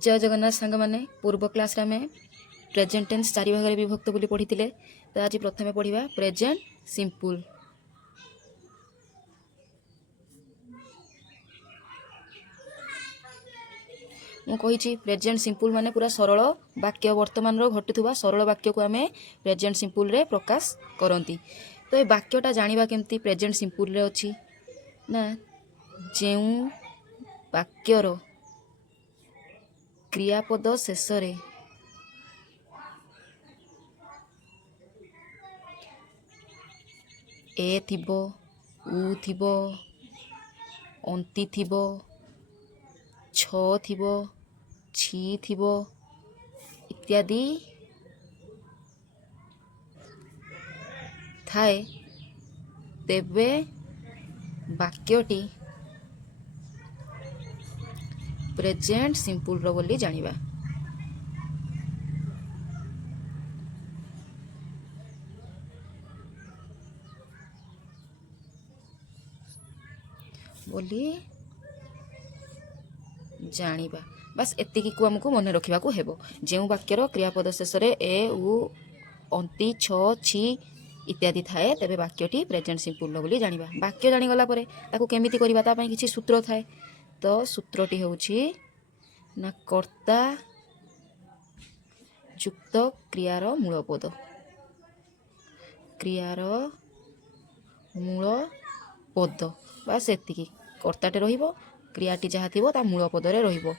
जय जगन्नाथ सांग मैंने पूर्व क्लास रे आम प्रेजेंट टेन्स चारि भाग विभक्त बोली पढ़ी तो आज प्रथमे पढ़ा प्रेजेंट सिंपल। मुझे प्रेजेंट सिंपल माने पूरा सरल वाक्य वर्तमान घटुवा सरल वाक्य को आम प्रेजेंट सिंपल रे प्रकाश करती। तो ये वाक्यटा जानिबा केमती प्रेजेंट सिंपल रे अछि ना जेउ वाक्यर क्रियापद शेष ए थिबो उ थिबो अंति थिबो छ थिबो छी थिबो इत्यादि थाए तेबे वाक्यटी प्रेजेंट सिंपल रो बोली जानिबा। बोली जानिबा बस एतिकी को हमको मन रखा हेबो। जो वाक्यर क्रियापद शेष ए उ अंति छ छी इत्यादि थाए तेबे वाक्यटी प्रेजेंट सिंपल बोली जानिबा। वाक्य जानिगला परे ताकू केमिति करिबा ता पई किछि सूत्र थाए। तो सूत्रटी होउछि ना कर्ता युक्त क्रियार मूल पद बस एतिकी कर्ताटे रहिबो क्रियाटी जहाँ थिबो ता मूल पदरे रहिबो।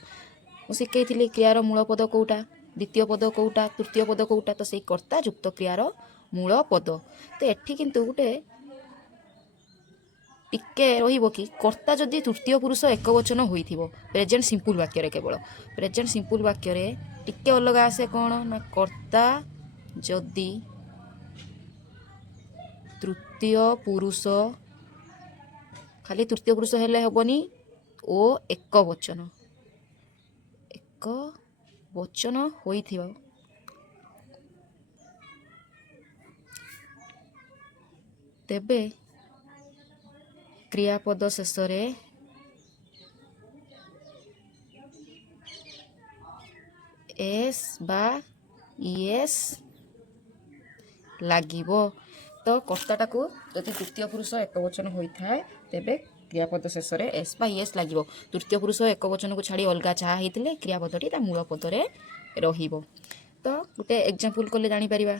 मु शिखैथिली क्रियार मूल पद कोउटा द्वितीय पद कोउटा तृतीय पद कोउटा तो सेई कर्ता युक्त क्रियार मूल पद। तो एठी किंतु गुटे टिके रहिबो कि कर्ता जदि तृतीय पुरुष एक वचन होइथिबो प्रेजेंट सिंपल वाक्य रे केवल प्रेजेंट सिंपल वाक्य रे टिके अलग आसे कोन ना कर्ता जदि तृतीय पुरुष खाली तृतीय पुरुष हेले हेबनी ओ एक वचन होइथिबो तेबे क्रियापद शेष एस बा इएस लागिबो। तो कर्ताटा को जदि तृतीय पुरुष एक वचन होता है तेबे क्रियापद शेष एस बा इएस लागिबो। तृतीय पुरुष एक वचन को छाड़ी अलगा जहाँ होते क्रियापदटी ता मूल पदरे रहिबो। तो गोटे एग्जांपल कले जानी परिबा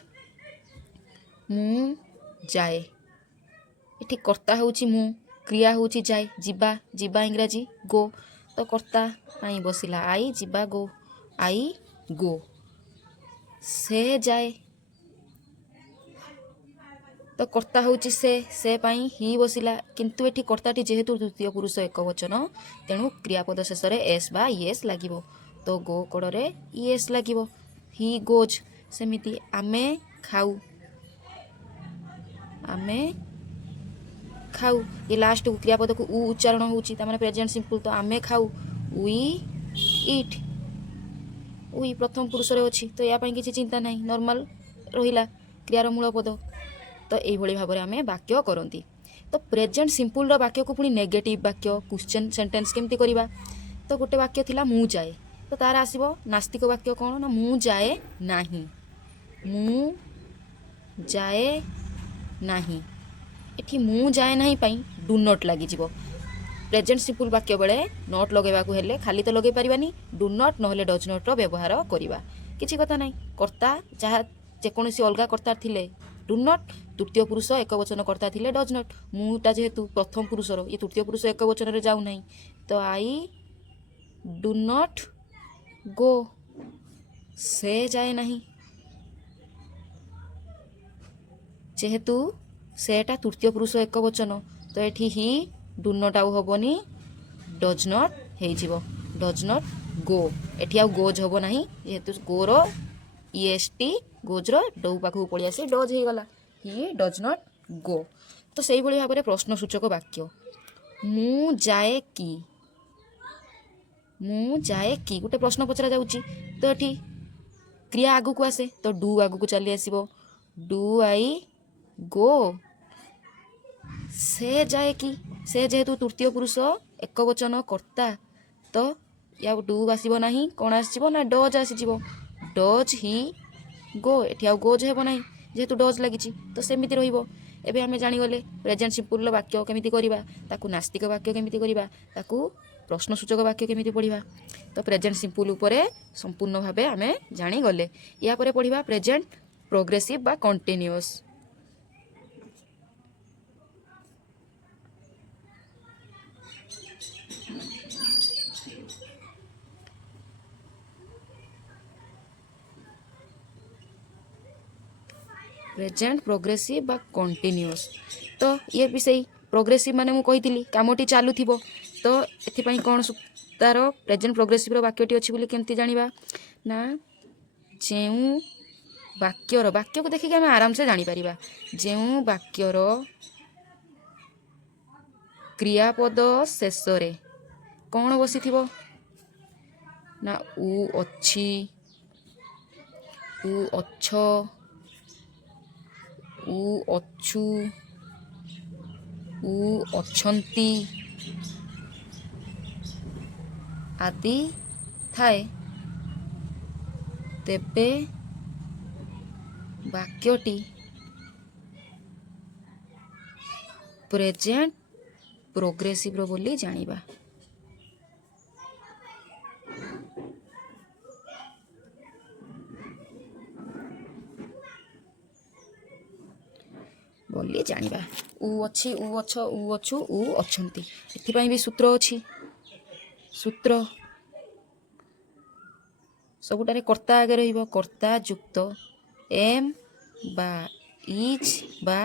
मु जाए इठी कर्ता होउची मु क्रिया होउची जाए जिबा जिबा इंग्राजी गो। तो कर्ता आई बसिला आई जिबा गो आई गो से जाए तो कर्ता होउची से पाई ही बसिला किंतु एठी कर्ताटी जेहेतु तृतीय पुरुष एक वचन तेणु क्रियापद शेष एस बा इएस लागिबो। तो गो कड़े इएस लागिबो ही गोज सेमिति आमे खाऊ ये लास्ट क्रियापद को उ उच्चारण होउची ता माने प्रेजेंट सिंपल। तो आमे खाऊ वी इट उई प्रथम पुरुष रे अछि तो या पई किछि चिंता नाही नॉर्मल रहिला क्रियार मूल पद। तो एई भली भाबरे आमे वाक्य करंती। तो प्रेजेंट सिंपल रो वाक्य को पुनी नेगेटिव वाक्य क्वेश्चन सेंटेंस केमती करिबा। तो गोटे वाक्य थिला मु जाए तो तार आसीबो नास्तिक वाक्य कोन ना मु जाए नाही एठी मु जाए नाही पई डू नॉट लागि जिवो। प्रेजेंट सिंपल वाक्य बेले नॉट लगेबा को हेले खाली तो लगे परिबानी डू नॉट नहले डज नॉट रो व्यवहार करिबा किछि कथा नाही। कर्ता जहाँ जेकोसी अलगा कर्ता थिले डू नॉट तृतीय पुरुष एक वचन कर्ता थिले डज नॉट मुटा जेहेतु प्रथम पुरुष रो ये तृतीय पुरुष एक वचन रे जाउ नाही तो आई डू नॉट गो से जाए नाही जेहेतु सेटा तृतीय पुरुष एक वचन तो एठी ही डू नॉट आउ हबनी डज नॉट हे जिवो डज नॉट गो एठी आउ गोज हबो नाही जेहेतु गो रो ईएसटी गोज रो डौ पाखु पळि आसी डज हे गला ही डज नॉट गो। तो सेही भली भाबरे प्रश्न सूचक वाक्य मु जाए की गोटे प्रश्न पचरा जाउची तो एठी क्रिया आगु को आसे तो डू आगु को चली आसीबो डू आई गो से जाए कि से जेहेतु तृतीय पुरुष एक वचन कर्ता तो या डू आसब ना कौन आसो ना डज आसीज डज हि गो एटी आउ गोज हेब ना जेहेतु डज लगी तो सेमती रही आम जाणीगले प्रेजेंट सिंपल वाक्य केमी करवा ताकू नास्तिक वाक्य केमी करवा ताकू प्रश्नसूचक वाक्य केमी पढ़ा तो प्रेजेंट सिंपल उपरे संपूर्ण भाव आम जाणीगले या परे पढ़ा प्रेजेंट प्रोग्रेसिव बा कंटिन्यूअस प्रेजेंट प्रोग्रेसिव बा कंटिन्यूअस तो ये भी सही प्रोग्रेसिव माने मु कही कामटी चालू थी तो एपाई कौन तार प्रेजेंट प्रोग्रेसिव वाक्यटी अच्छी बोली केमती जानिबा ना जो वाक्यर वाक्य को देखिए आम आराम से जानीपर जो वाक्यर क्रियापद शेष कौन बसी थी ना उ अच्छी उ अच्छ उ अच्छु उ अच्छंती आदि थाए तेबे वाक्यटी प्रेजेंट प्रोग्रेसिव रो बोली जानिबा बोली जानिबा उ अच्छी उ अच्छ उ अच्छु उ अच्छंती एथिपाई भी सूत्र अच्छी सूत्र सबुटारे कर्ता आगे रहिबो कर्ता युक्त एम बा इज बा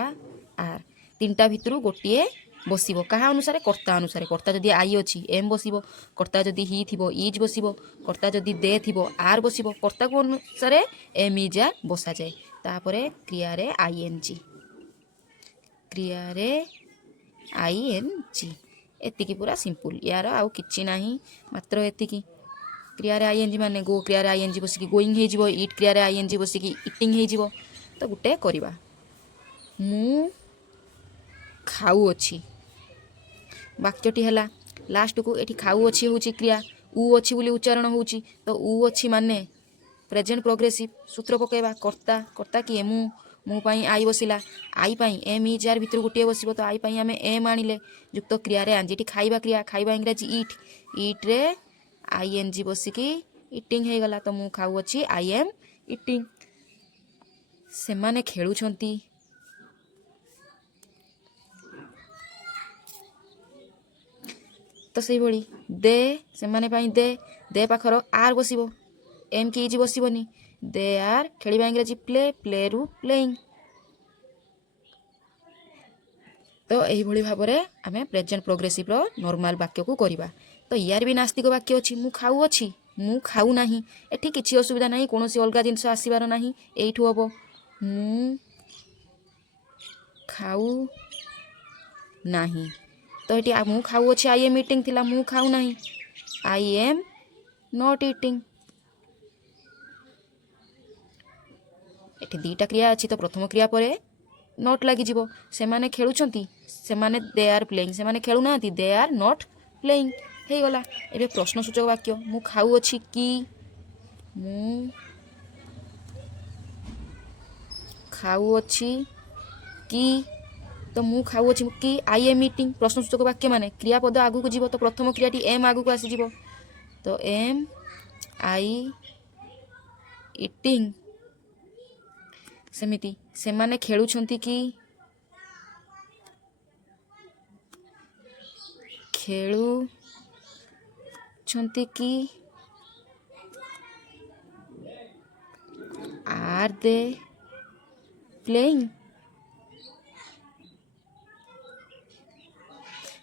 आर तीनटा भितरु गोटे बसिबो कहा अनुसार कर्ता जदि आई अच्छी एम बसिबो कर्ता जदि ही थिबो इज बसिबो कर्ता जदि दे थिबो आर बसिबो कर्ता को अनुसार एम इज आर बसा जाए तापरे क्रिया रे आईएनजी क्रिया रे आईएनजी एतिकी पूरा सिंपल यार आउ किछि नाही मात्र एतिकी क्रिया रे आईएनजी माने गो क्रिया रे आईएनजी बसिकी गोइंग हे जिवो इट क्रिया रे आईएनजी बसिकी इटिंग हे जिवो तो गुटे करबा मु खाऊ अच्छी वाक्यटी है लास्ट को एठी खाऊ अच्छी होची क्रिया उ अच्छी बोली उच्चारण होची तो उ अच्छी माने प्रेजेंट प्रोग्रेसिव सूत्र पकेबा कर्ता कर्ता किए मु पाई आई बसिला आई पाई एम इज आर भितर गोटे बसिबो तो आई पाई आमे एम आनिले युक्त क्रिया रे आंजी खाइबा क्रिया खाइबा इंग्राजी इट इट रे आई एन जी बसिकी इटिंग हे गला तो मु खाऊ अच्छी आई एम इटिंग से माने खेलुछंती तो सही भली दे से माने पाई दे पाखर आर बसिबो एम की इज बसिबनी दे आर खेलिबा इंग्राजी प्ले प्ले रु प्लेइंग तो यही भली भाव में आम प्रेजेंट प्रोग्रेसिव रो नॉर्मल वाक्य को करवा तो यार भी नास्तिक वाक्य अच्छी मु खाऊ अच्छी मु खाऊ नाही एठी किछि असुविधा नाही कोनोसी अलगा जिंस आसीबार नाही एठू हबो मु खाऊ नाही तो ये मु खाऊ अच्छे आई एम इटिंग थिला मु खाऊ नाही आई एम नॉट इटिंग एठी दीटा क्रिया अच्छी तो प्रथम क्रिया परे नॉट लगी जीवो से माने खेलुछंती से माने दे आर प्लेइंग से माने खेलु नांती दे आर नॉट प्लेइंग हे गला एबे प्रश्नसूचक वाक्य मु खाऊ अच्छी की मु खाऊ अच्छी की तो मु खाऊ अच्छी कि आई एम इटिंग प्रश्नसूचक वाक्य माने क्रियापद आगु को जीवो तो प्रथम क्रियाटी एम आगु को आसी जीवो तो एम आई इटिंग सेमिति से माने खेलुछंती कि खेलुछंती कि आर दे प्लेइंग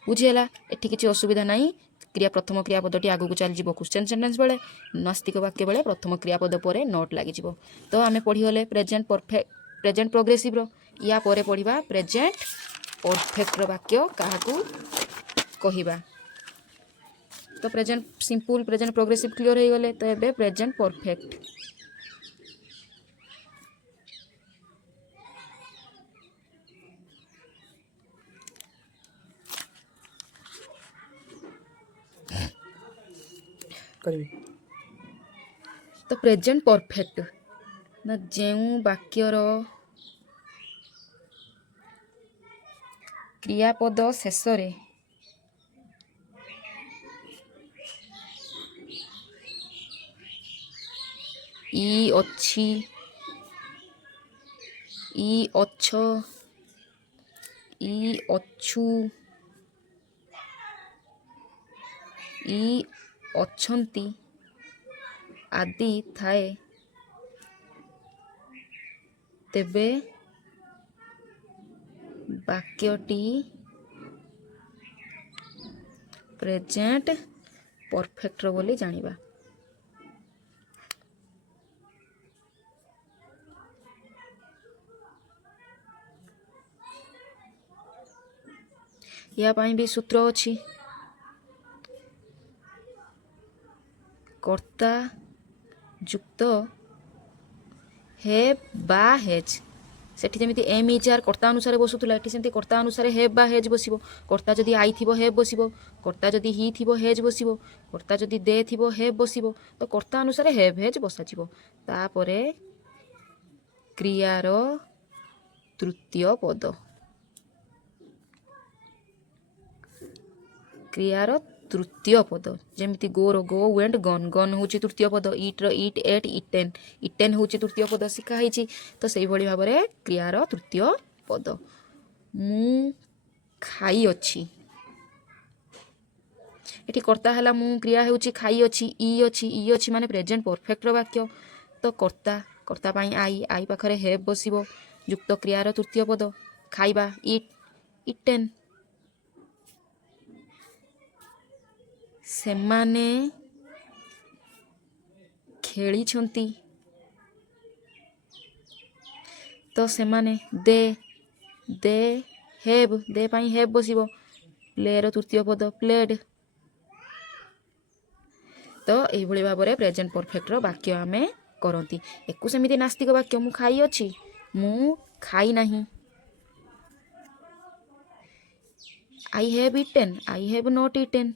बुझीगला एठी किछि असुविधा नहीं क्रिया प्रथम क्रियापदटी आगु को चली जीवो क्वेश्चन सेंटेंस बेले नास्तिक वाक्य बेले प्रथम क्रियापद परे नोट लागि जीवो तो आमे पढ़ी गले प्रेजेंट परफेक्ट प्रेजेंट प्रोग्रेसिव रो या परे पढ़िबा प्रेजेंट परफेक्ट रो वाक्य काहाकू कहिबा तो present simple present progressive clear हो गले तो एबे प्रेजेंट परफेक्ट କରିବି। ତ ପ୍ରେଜେଣ୍ଟ ପରଫେକ୍ଟ ନା ଯେଉଁ ବାକ୍ୟର କ୍ରିୟାପଦ ଶେଷରେ ଇ ଅଛି, ଇ ଅଛ, ଇ ଅଛୁ, ଇ ଅଛନ୍ତି ଆଦି ଥାଏ ତେବେ ବାକ୍ୟଟି ପ୍ରେଜେଣ୍ଟ ପରଫେକ୍ଟର ବୋଲି ଜାଣିବା। या ପାଇଁ ବି ସୂତ୍ର ଅଛି। କର୍ତ୍ତା ଯୁକ୍ତ ହେବ୍ ବା ହେଜ୍। ସେଠି ଯେମିତି ଏମ୍ ଇଜ୍ ଆର୍ କର୍ତ୍ତା ଅନୁସାରେ ବସୁଥିଲା, ଏଠି ସେମିତି କର୍ତ୍ତା ଅନୁସାରେ ହେବ୍ ବା ହେଜ୍ ବସିବ। କର୍ତ୍ତା ଯଦି ଆଇ ଥିବ ହେବ୍ ବସିବ, କର୍ତ୍ତା ଯଦି ହି ଥିବ ହେଜ୍ ବସିବ, କର୍ତ୍ତା ଯଦି ଦେ ଥିବ ହେବ୍ ବସିବ। ତ କର୍ତ୍ତା ଅନୁସାରେ ହେବ୍ ହେଜ୍ ବସାଯିବ। ତାପରେ କ୍ରିୟାର ତୃତୀୟ ପଦ, କ୍ରିୟାର ତୃତୀୟ ପଦ ଯେମିତି ଗୋର ଗୋ, ୱେଣ୍ଟ ଗନ୍, ଗନ୍ ହେଉଛି ତୃତୀୟ ପଦ, ଇଟ୍ର ଇଟ୍, ଏଟ୍ ଇଟେନ୍, ଇଟେନ୍ ହେଉଛି ତୃତୀୟ ପଦ ଶିଖା ହେଇଛି। ତ ସେଇଭଳି ଭାବରେ କ୍ରିୟାର ତୃତୀୟ ପଦ। ମୁଁ ଖାଇଅଛି, ଏଠି କର୍ତ୍ତା ହେଲା ମୁଁ, କ୍ରିୟା ହେଉଛି ଖାଇଅଛି, ଇ ଅଛି ମାନେ ପ୍ରେଜେଣ୍ଟ ପରଫେକ୍ଟର ବାକ୍ୟ। ତ କର୍ତ୍ତା ପାଇଁ ଆଇ ପାଖରେ ହେବ୍ ବସିବ, ଯୁକ୍ତ କ୍ରିୟାର ତୃତୀୟ ପଦ। ଖାଇବା ଇଟ୍, ଇଟେନ୍। ସେମାନେ ଖେଳିଛନ୍ତି, ତ ସେମାନେ ଦେ ହେବ୍, ଦେ ପାଇଁ ହେବ୍ ବସିବ, ପ୍ଲେର ତୃତୀୟ ପଦ ପ୍ଲେଡ୍। ତ ଏଇଭଳି ଭାବରେ ପ୍ରେଜେଣ୍ଟ ପରଫେକ୍ଟର ବାକ୍ୟ ଆମେ କରନ୍ତି। ଏକୁ ସେମିତି ନାସ୍ତିକ ବାକ୍ୟ, ମୁଁ ଖାଇଅଛି, ମୁଁ ଖାଇ ନାହିଁ। I have eaten, I have not eaten.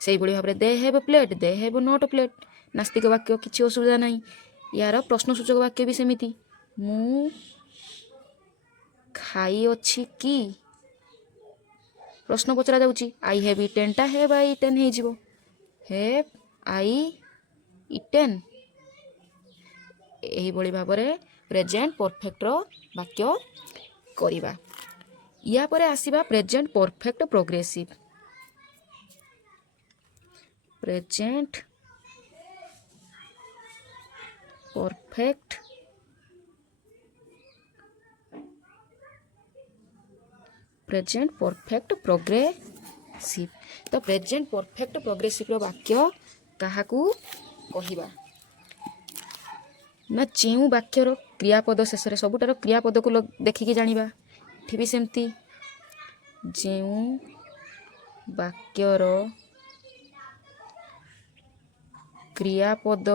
ସେଇଭଳି ଭାବରେ they have played, they have not played. ନାସ୍ତିକ ବାକ୍ୟ, କିଛି ଅସୁବିଧା ନାହିଁ। ୟାର ପ୍ରଶ୍ନସୂଚକ ବାକ୍ୟ ବି ସେମିତି, ମୁଁ ଖାଇଅଛି କି, ପ୍ରଶ୍ନ ପଚରା ଯାଉଛି। ଆଇ ହେଭ୍ ଇଟେନ୍ଟା ହେଭ୍ ଆଇ ଇଟେନ୍ ହେଇଯିବ, ହେଭ୍ ଆଇ ଇଟେନ୍। ଏହିଭଳି ଭାବରେ ପ୍ରେଜେଣ୍ଟ ପରଫେକ୍ଟର ବାକ୍ୟ କରିବା। ୟା ପରେ ଆସିବା present perfect progressive. Present perfect progressive. ତ ପ୍ରେଜେଣ୍ଟ ପରଫେକ୍ଟ ପ୍ରୋଗ୍ରେସିଭର ବାକ୍ୟ କାହାକୁ କହିବା ନା ଯେଉଁ ବାକ୍ୟର କ୍ରିୟାପଦ ଶେଷରେ, ସବୁଠାର କ୍ରିୟାପଦକୁ ଦେଖିକି ଜାଣିବା। ଏଠି ବି ସେମିତି, ଯେଉଁ ବାକ୍ୟର କ୍ରିୟାପଦ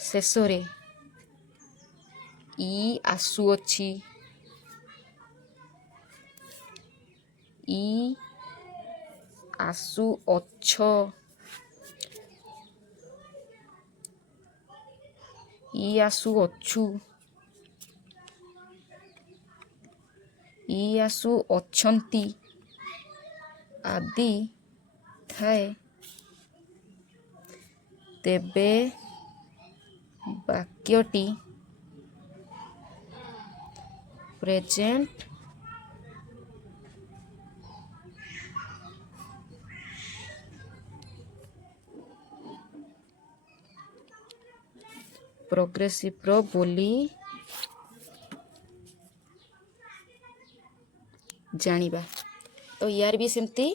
ଶେଷରେ ଇ ଆସୁଅଛି, ଇ ଆସୁଅଛ, ଇ ଆସୁଅଛୁ, ଇ ଆସୁଅଛନ୍ତି ଆଦି ଥାଏ ତେବେ ବାକ୍ୟଟି ପ୍ରେଜେଣ୍ଟ ପ୍ରୋଗ୍ରେସିଭର ବୋଲି ଜାଣିବା। ତ ୟାର ବି ସେମିତି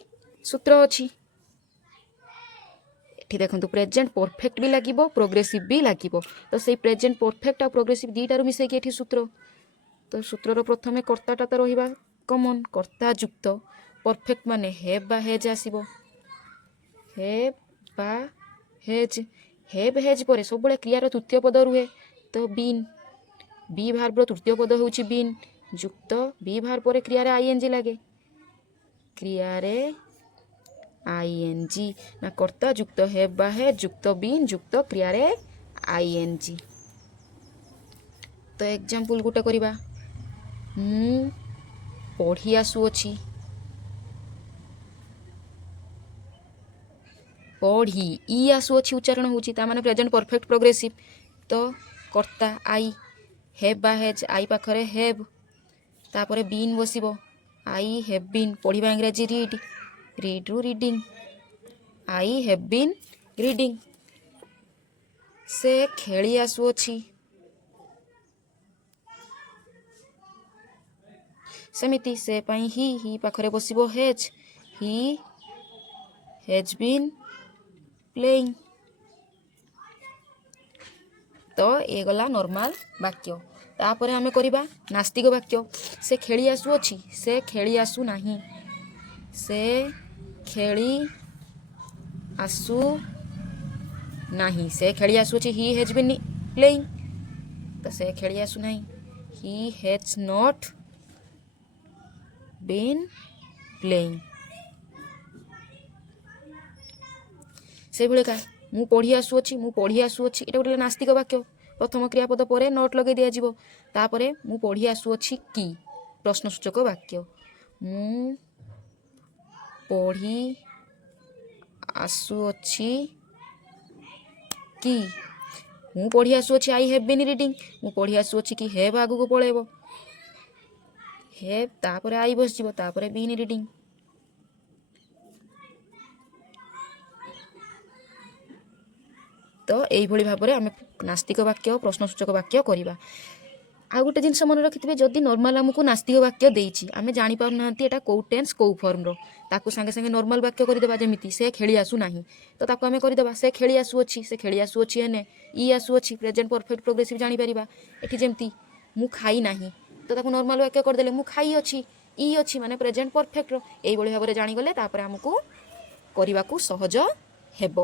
ସୂତ୍ର ଅଛି। ଏଠି ଦେଖନ୍ତୁ ପ୍ରେଜେଣ୍ଟ ପରଫେକ୍ଟ ବି ଲାଗିବ, ପ୍ରୋଗ୍ରେସିଭ ବି ଲାଗିବ। ତ ସେଇ ପ୍ରେଜେଣ୍ଟ ପରଫେକ୍ଟ ଆଉ ପ୍ରୋଗ୍ରେସିଭ ଦୁଇଟାରୁ ମିଶେଇକି ଏଠି ସୂତ୍ର। ତ ସୂତ୍ରର ପ୍ରଥମେ କର୍ତ୍ତାଟା ତ ରହିବା କମନ୍, କର୍ତ୍ତା ଯୁକ୍ତ ପରଫେକ୍ଟ ମାନେ ହେବ୍ ବା ହେଜ୍ ଆସିବ, ହେବ୍ ବା ହେଜ୍। ହେବ୍ ହେଜ୍ ପରେ ସବୁବେଳେ କ୍ରିୟାର ତୃତୀୟ ପଦ ରୁହେ। ତ ବିନ୍, ବି ଭାର୍ବର ତୃତୀୟ ପଦ ହେଉଛି ବିନ୍, ଯୁକ୍ତ ବି ବାହାର ପରେ କ୍ରିୟାରେ ଆଇଏନଜି ଲାଗେ। କ୍ରିୟାରେ ଆଇଏନଜି ନା କର୍ତ୍ତା ଯୁକ୍ତ ହେବ୍ ବା ହେ ଯୁକ୍ତ ବିନ୍ ଯୁକ୍ତ କ୍ରିୟାରେ ଆଇଏନଜି। ତ ଏକ୍ଜାମ୍ପଲ୍ ଗୋଟେ କରିବା। ମୁଁ ପଢ଼ି ଆସୁଅଛି। ପଢ଼ି ଇ ଆସୁଅଛି ଉଚ୍ଚାରଣ ହେଉଛି ତା ମାନେ ପ୍ରେଜେଣ୍ଟ ପରଫେକ୍ଟ ପ୍ରୋଗ୍ରେସିଭ୍। ତ କର୍ତ୍ତା ଆଇ ହେବ୍ ବା ହେଜ୍ ଆଇ ପାଖରେ ହେବ୍ ତାପରେ ବିନ୍ ବସିବ ଆଇ ହେଭ୍ ବିନ୍ ପଢ଼ିବା ଇଂରାଜୀ ରିଡ୍ ରିଡ୍ରୁ reading I have been reading. ସେ ଖେଳି ଆସୁଅଛି। ସେମିତି ସେ ପାଇଁ ହି ପାଖରେ ବସିବ has he has been playing. ତ ଏ ଗଲା ନର୍ମାଲ ବାକ୍ୟ। ତାପରେ ଆମେ କରିବା ନାସ୍ତିକ ବାକ୍ୟ। ସେ ଖେଳି ଆସୁଅଛି ସେ ଖେଳି ଆସୁ ନାହିଁ। ସେ ଖେଳି ଆସୁ ନାହିଁ। ସେ ଖେଳି ଆସୁଅଛି ହି ହେଜ୍ ବିନ୍ ପ୍ଲେଇଂ। ତ ସେ ଖେଳି ଆସୁ ନାହିଁ ହି ହେଜ୍ ନଟ୍ ବିନ୍ ପ୍ଲେଇଂ। ସେଇଭଳିକା ମୁଁ ପଢ଼ି ଆସୁଅଛି ମୁଁ ପଢ଼ି ଆସୁଅଛି ଏଇଟା ଗୋଟେ ନାସ୍ତିକ ବାକ୍ୟ। ପ୍ରଥମ କ୍ରିୟାପଦ ପରେ ନଟ୍ ଲଗାଇ ଦିଆଯିବ। ତାପରେ ମୁଁ ପଢ଼ି ଆସୁଅଛି କି ପ୍ରଶ୍ନସୂଚକ ବାକ୍ୟ। ମୁଁ ପଢ଼ି ଆସୁଅଛି କି ମୁଁ ପଢ଼ି ଆସୁଅଛି ଆଇ ହେଭ୍ ବିନ୍ ରିଡ଼ିଂ। ମୁଁ ପଢ଼ି ଆସୁଅଛି କି ହେଭ୍ ଆଗକୁ ପଳେଇବ ହେଭ୍ ତାପରେ ଆଇ ବସିଯିବ ତାପରେ ବିନ୍ ରିଡ଼ିଂ। ତ এইଭଳି ଭାବରେ ଆମେ ନାସ୍ତିକ ବାକ୍ୟ ପ୍ରଶ୍ନସୂଚକ ବାକ୍ୟ କରିବା। ଆଉ ଗୋଟେ ଜିନିଷ ମନେ ରଖିଥିବେ ଯଦି ନର୍ମାଲ ଆମକୁ ନାସ୍ତିକ ବାକ୍ୟ ଦେଇଛି ଆମେ ଜାଣିପାରୁନାହାନ୍ତି ଏଇଟା କେଉଁ ଟେନ୍ସ କେଉଁ ଫର୍ମର ତାକୁ ସାଙ୍ଗେ ସାଙ୍ଗେ ନର୍ମାଲ ବାକ୍ୟ କରିଦେବା। ଯେମିତି ସେ ଖେଳି ଆସୁନାହିଁ ତ ତାକୁ ଆମେ କରିଦେବା ସେ ଖେଳି ଆସୁଅଛି। ସେ ଖେଳି ଆସୁଅଛି ହେନେ ଇ ଆସୁଅଛି ପ୍ରେଜେଣ୍ଟ ପରଫେକ୍ଟ ପ୍ରୋଗ୍ରେସିଭ୍ ଜାଣିପାରିବା। ଏଠି ଯେମିତି ମୁଁ ଖାଇ ନାହିଁ ତ ତାକୁ ନର୍ମାଲ ବାକ୍ୟ କରିଦେଲେ ମୁଁ ଖାଇ ଅଛି ଇ ଅଛି ମାନେ ପ୍ରେଜେଣ୍ଟ ପରଫେକ୍ଟର। ଏଇଭଳି ଭାବରେ ଜାଣିଗଲେ ତାପରେ ଆମକୁ କରିବାକୁ ସହଜ ହେବ।